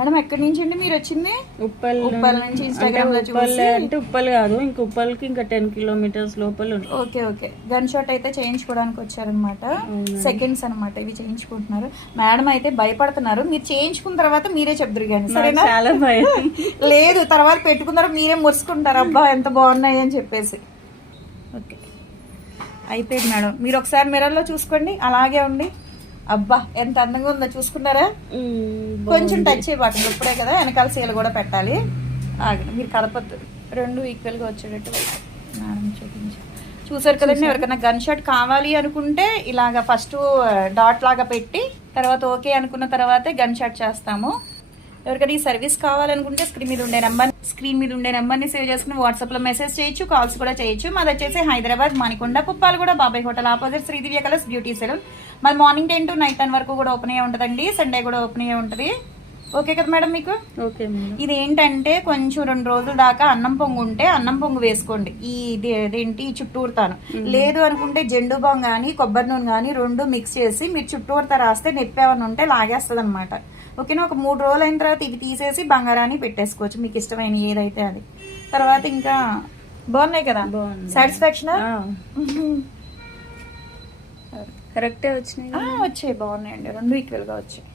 Madam ఎక్కడి నుంచి అండి మీరు వచ్చింది? ఉప్పల్ నుంచి ఇన్స్టాగ్రామ్ లో చూసి. అంటే ఉప్పల్ కాదు, ఇంకా ఉప్పల్కి ఇంకా 10 కిలోమీటర్స్ లోపల ఉంది. ఓకే ఓకే, గన్ షాట్ అయితే చేయించుకోవడానికి వచ్చారనమాట. సెకండ్స్ అనమాట ఇవి చేయించుకుంటున్నారు. మేడం అయితే భయపడుతున్నారు. మీరు చేయించుకున్న తర్వాత మీరే చెప్తారు కానీ సరేనా? చాలా భయం. లేదు, తర్వాత పెట్టుకున్నారు మీరే మురుసుకుంటారు అబ్బా ఎంత బాగున్నాయి అని చెప్పేసి. ఓకే అయిపోయింది మేడం. మీరు ఒకసారి మిర్రర్లో చూసుకోండి, అలాగే ఉండి. అబ్బా ఎంత అందంగా ఉందో చూసుకున్నారా? కొంచెం టచ్ చేయబాటండి, ఇప్పుడే కదా వెనకాల సీలు కూడా పెట్టాలి. ఆగండి, మీరు కలపద్దు, రెండు ఈక్వల్గా వచ్చేటట్టు మేడం చూపించి. చూసారు కదండి, ఎవరికైనా గన్ షాట్ కావాలి అనుకుంటే ఇలాగ ఫస్ట్ డాట్ లాగా పెట్టి తర్వాత ఓకే అనుకున్న తర్వాతే గన్ షాట్ చేస్తాము. ఎవరికైనా ఈ సర్వీస్ కావాలనుకుంటే స్క్రీన్ మీద ఉండే నెంబర్ని సేవ్ చేసుకుని వాట్సాప్లో మెసేజ్ చేయొచ్చు, కాల్స్ కూడా చేయొచ్చు. మాది వచ్చేసి Hyderabad Manikonda Puppalaguda Babai hotel opposite Sridivya colours beauty salon. మాది మార్నింగ్ 10 to నైట్ 10 వరకు కూడా ఓపెన్ అయ్యే ఉంటుందండి. సండే కూడా ఓపెన్ అయ్యే ఉంటుంది. ఓకే కదా మేడం మీకు? Okay madam. ఇది ఏంటంటే కొంచెం 2 రోజుల దాకా అన్నం పొంగు ఉంటే అన్నం పొంగు వేసుకోండి. ఇదేంటి చుట్టూరుతాను లేదు అనుకుంటే జెండు బాం కానీ కొబ్బరి నూనె కానీ 2 మిక్స్ చేసి మీరు చుట్టూరుతా రాస్తే నొప్పి ఏమైనా ఉంటే లాగేస్తుంది అనమాట. ఓకేనా? ఒక 3 రోజులు అయిన తర్వాత ఇవి తీసేసి బంగారాన్ని పెట్టేసుకోవచ్చు, మీకు ఇష్టమైన ఏదైతే అది. తర్వాత ఇంకా బాగున్నాయి కదా, సాటిస్ఫాక్షన్ కరెక్టే వచ్చినాయి. వచ్చాయి, బాగున్నాయండి, 2 ఈక్వల్గా వచ్చాయి.